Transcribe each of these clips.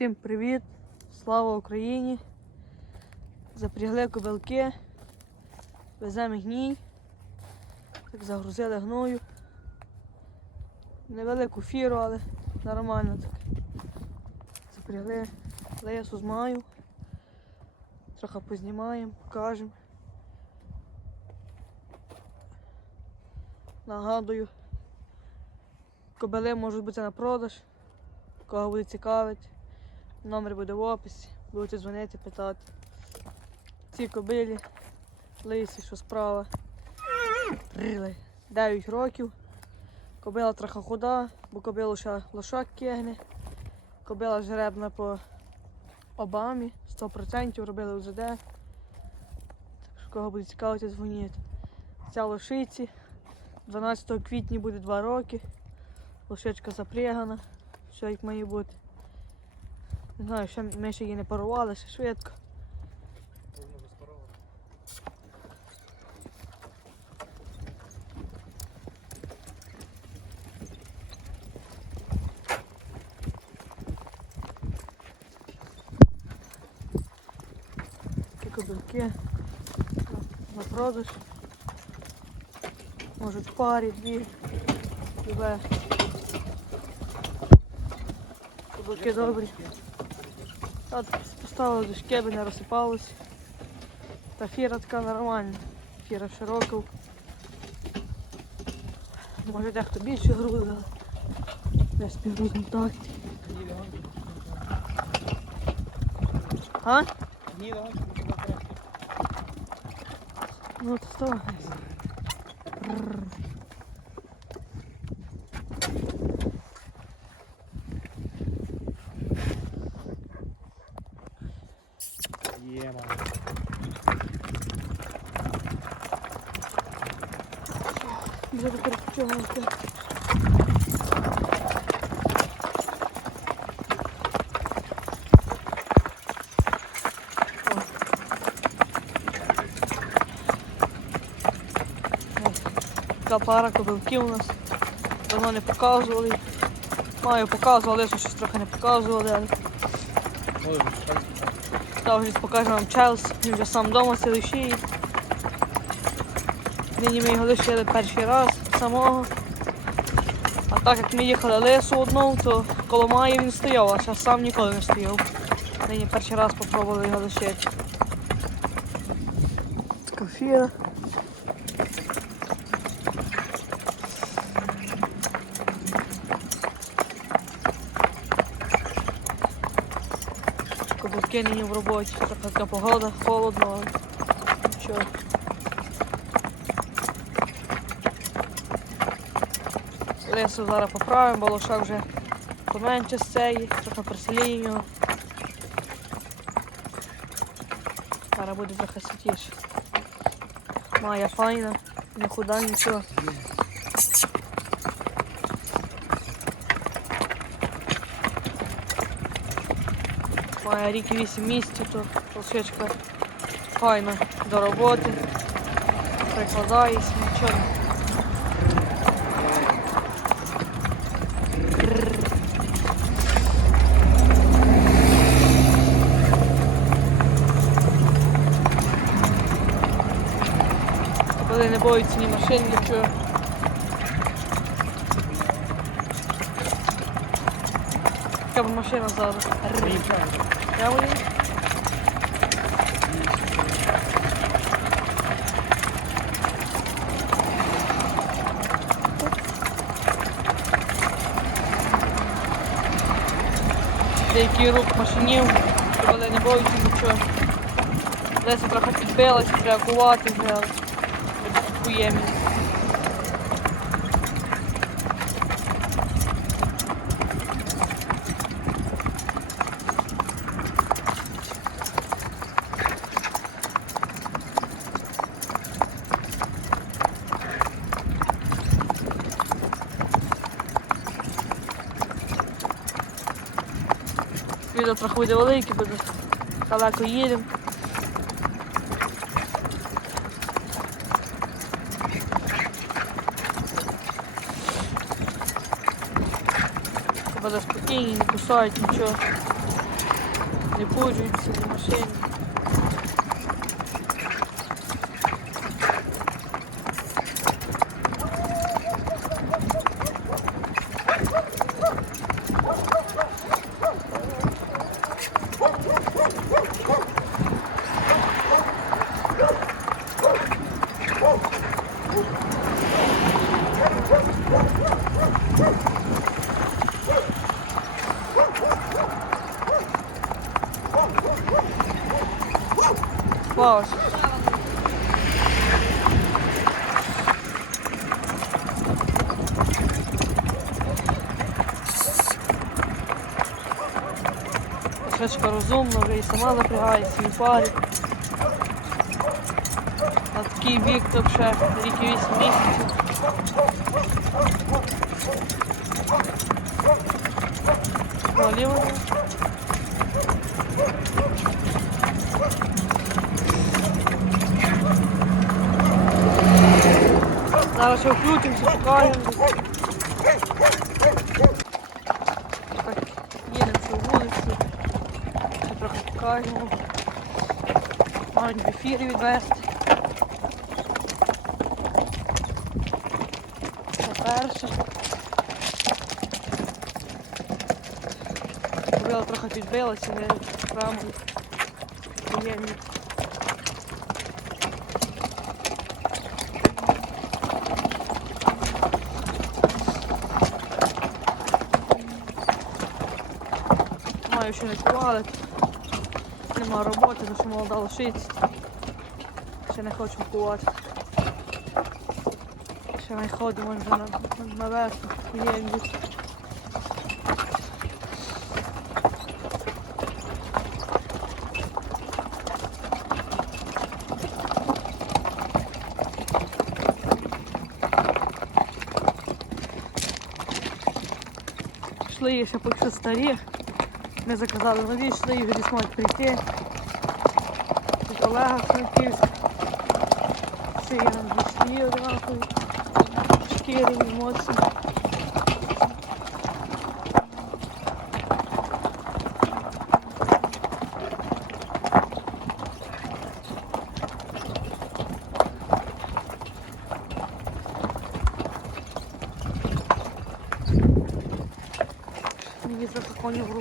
Всім привіт! Слава Україні! Запрягли кобилки, веземо гній, так загрузили гною. Невелику фіру, але нормально так. Запрягли лесу з маю. Трохи познімаємо, покажемо. Нагадую, кобили можуть бути на продаж. Кого буде цікавить, номер буде в описі, будете дзвонити, питати. Ці кобилі, лисі, що справа. Рили. 9 років. Кобила трохи худа, бо кобилу ще лошак кигне. Кобила жеребна по Обамі, 100% робили УЗД. Так що кого буде цікавити, дзвоніть. Ця лошиці. 12 квітня буде 2 роки. Лошечка запрягана. Все як має бути. Не знаю, ще ми ще її не парували, ще швидко. Такі кобилки на, продаж. В парі, дві. Любе. Кобилки добрі. Та поставили до шкеби, не розсипалось. Та фіра така нормальна. Фіра широка. Може дехто більше грузив. Десь півгрузний такті. А? Ні, давай. Ну от що? Є, мама. Вже тепер чого Така пара кобилків у нас. Давно не показували. Маю показували, що щось трохи не показували, але Ой, чекай. та вже покажу вам Челс. Він вже сам вдома це. Нині ми його лишили перший раз самого. А так як ми їхали лесу одну, то коло має він стояв, а зараз сам ніколи не стояв. Нині перший раз спробували його лишити. Скафіра. Нині в роботі. Така погода, холодно, нічого. Лесу зараз поправимо, бо лоша вже поменше з цієї, трохи приселінь його. Зараз буде трохи світіше. Має файна, не худа, нічого. Має рік і 8 місяців, то лошечка файна до роботи. Прикладається, нічого. Коли не боються ні машин, нічого. Б машина зараз. Вони. Деякий рук машинів, що вони не боються нічого. Десь трохи підбилася, треба кувати вже. але Хуємі. Відео трохи буде далеко їдемо. Буде спокійні, не кусають нічого. не пуджуються до машині. Паш. Кошечка розумна, вже і сама запрягається, і парить. Такий вік то вже рік і вісім місяців. Наліво. Зараз ще включимося, покажемо. Їдемо ще в вулицю. Ще трохи покажемо. Мають в ефірі відвести. Це перше. Кобила трохи підбилася, не прямо приємні. Маю ще не кували. Нема роботи, тому що молода лишиться. Ще не хочу кувати. Ще не ходимо вже на, наверх, приємні. Йшли є ще поки що старі. Ми заказали нові, йшли вже десь мають прийти. Тут Олега Франківська. Все є нам дві однакові. Шкірі, емоції.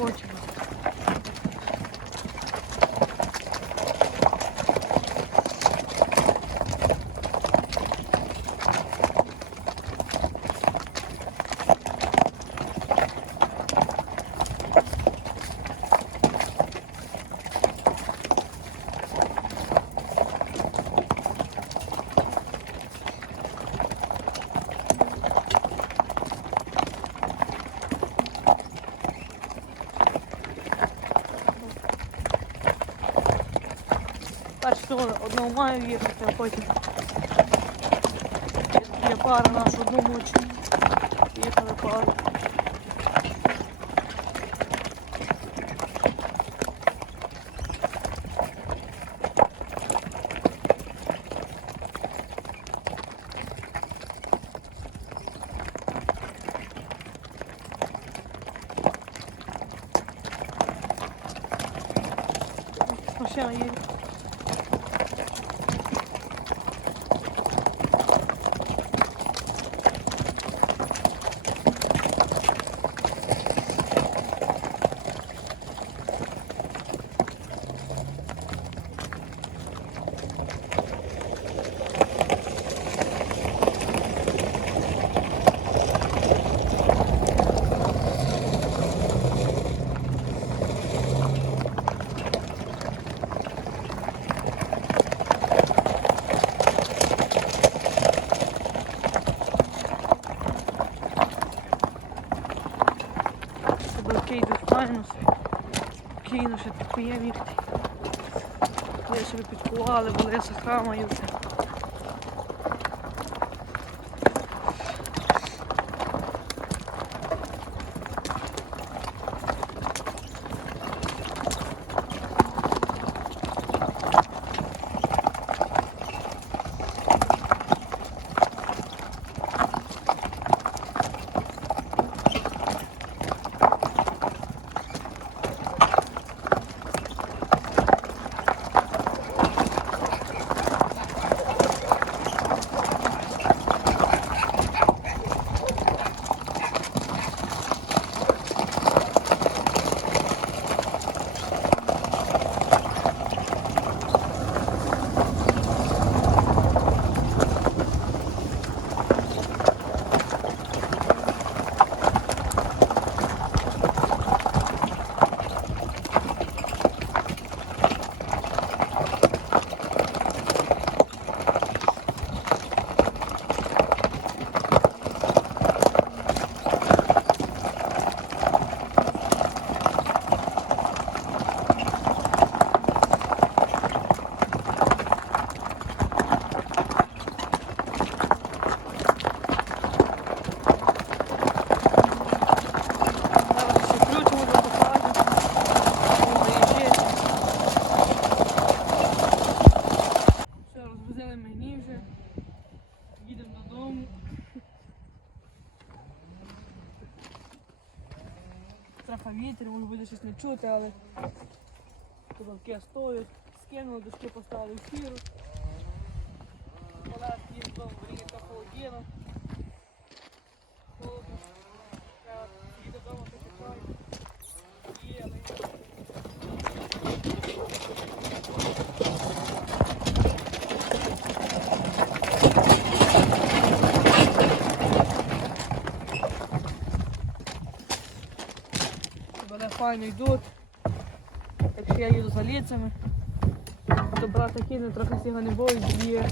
Трохи коні в роботі. Перше одного маю їхати, а потім є пара нашу одну мочі. Їхали пару. Машина їде. Собаки йдуть файно, спокійно, ще підкуєм їх. Я собі підкували, бо я храмаю вже. вітер, може буде щось не чути, але козавки стоять, скинули, дошки поставили в. Олег їм знову гріє та холодіна. Холодно. Чай. Є, але Мене файно йдуть. Якщо я їду за ліцями, то брат кине трохи сіга не боюсь, б'є.